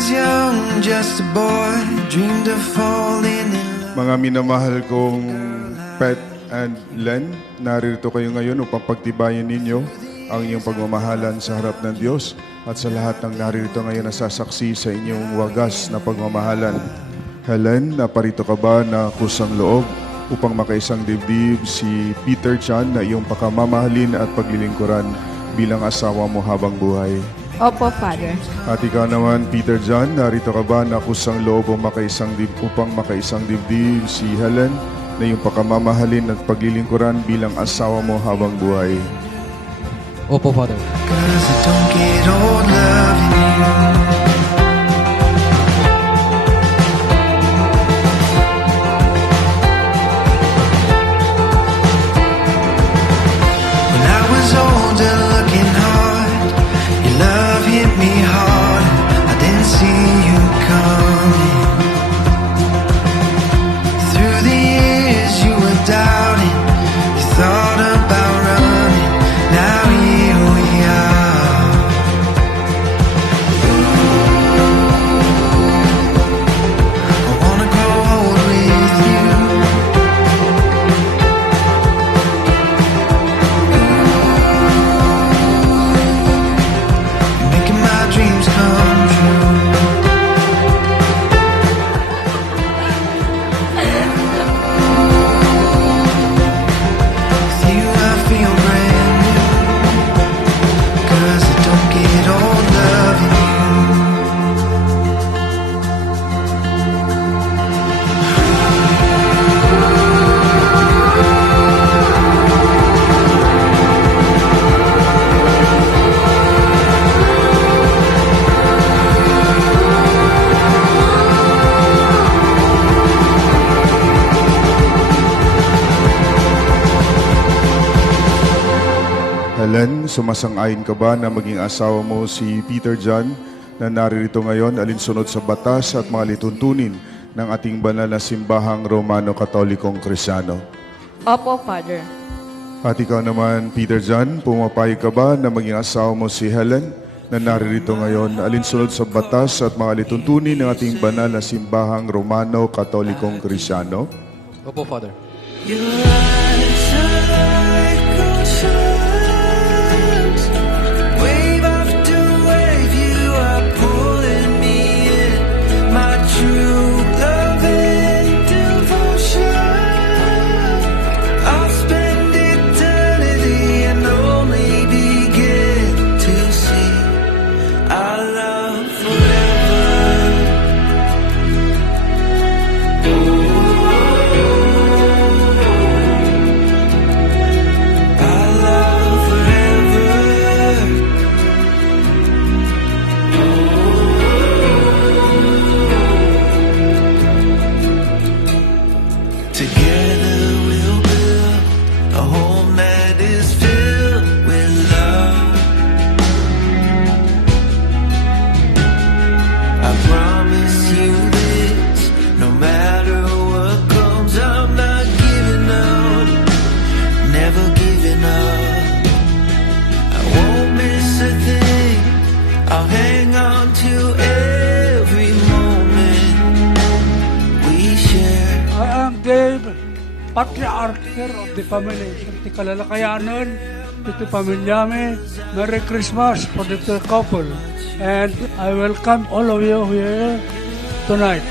was young, just a boy, dreamed of falling in love. Mga minamahal kong Pet and Len, narito kayo ngayon upang pagtibayin ninyo ang inyong pagmamahalan sa harap ng Diyos at sa lahat ng narito ngayon na sasaksi sa inyong wagas na pagmamahalan. Helen, naparito ka ba na kusang loob upang makaisang dibdib si Peter Chan na iyong pakamamahalin at paglilingkuran bilang asawa mo habang buhay? Opo, Father. At ikaw naman, Peter John, narito ka ba na kusang loob upang makaisang dibdib si Helen na iyong pakamamahalin at paglilingkuran bilang asawa mo habang buhay? Opo, Father. 'Cause I don't get old loving you. When I was older, looking hard, your love hit me hard. I didn't see you coming. Through the years, you were doubting. You thought about running. Now here we are. I wanna grow old with you. Making my dreams come true. With you I feel brand new. 'Cause I don't get old loving you. Helen, sumasang-ayon ka ba na maging asawa mo si Peter John na naririto ngayon alinsunod sa batas at mga lituntunin ng ating banal na simbahang Romano-Katolikong Kristyano? Opo, Father. At ikaw naman, Peter John, pumapayag ka ba na maging asawa mo si Helen na naririto ngayon alinsunod sa batas at mga lituntunin ng ating banal na simbahang Romano-Katolikong Kristyano? Opo, Father. Your eyes are like oceans. Wave after wave, you are pulling me in. My true love and devotion. I'll spend eternity and only begin to see our love forever. Our love forever. Together we'll build a home that is filled with love. I promise you this, no matter what comes, I'm not giving up, never giving up. I won't miss a thing, I'll hang on to every moment we share. I am Dave, Patriarch of the family. Iti kalalakayanan, iti pamilyami. Merry Christmas for the couple. And I welcome all of you here tonight.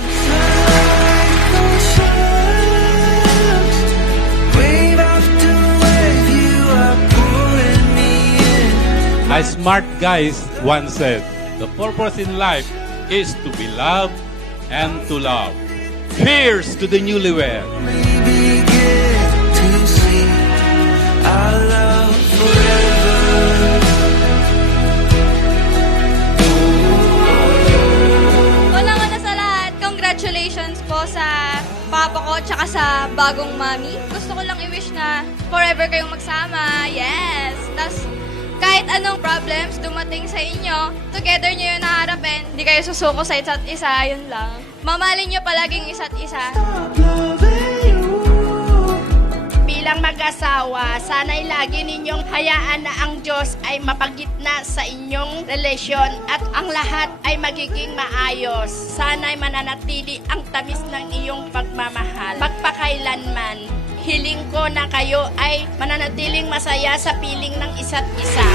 Wave after wave, you are pulling me in. A smart guy once said, the purpose in life is to be loved and to love. Cheers to the newlywed. Maybe get to see our love forever. Una-una sa lahat, congratulations po sa papa ko tsaka sa bagong mami. Gusto ko lang i-wish na forever kayong magsama. Yes! Tas kahit anong problems dumating sa inyo, together nyo yung naharapin. Hindi kayo susuko sa isa't isa, yun lang. Mamahalin nyo palaging isa't isa. Stop loving you. bilang mag-asawa, sana'y lagi ninyong hayaan na ang Diyos ay mapagitna sa inyong relasyon at ang lahat ay magiging maayos. Sana'y mananatili ang tamis ng iyong pagmamahal magpakailanman. Hiling ko na kayo ay mananatiling masaya sa piling ng isa't isa.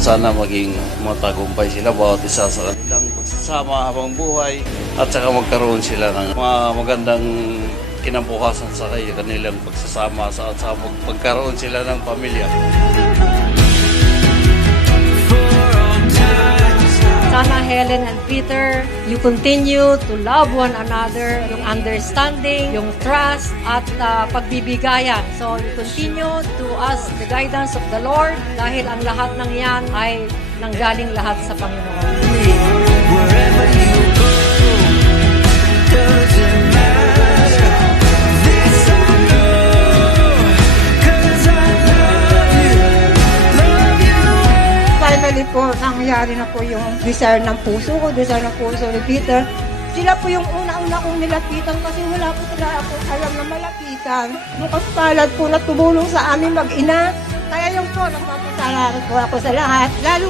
Sana maging matagumpay sila bawat isa sa kanilang pagsasama habang buhay at saka magkaroon sila ng mga magandang kinabukasan sa kanilang pagsasama at sa pagkaroon sila ng pamilya. Sana Helen and Peter, you continue to love one another, yung understanding, yung trust, at pagbibigayan. So you continue to ask the guidance of the Lord dahil ang lahat ng yan ay nanggaling lahat sa Panginoon. Wherever you go, doesn't matter. This I know, 'cause I love you. Finally po, nangyari na po yung desire ng puso ko, desire ng puso ni Peter. Sila po yung una-una kong nilapitan kasi wala po sila ako alam na malapitan. Mukhang palad po na tumulong sa amin mag-ina. Kaya yung po, nagpapasalamat po ako sa lahat. Lalo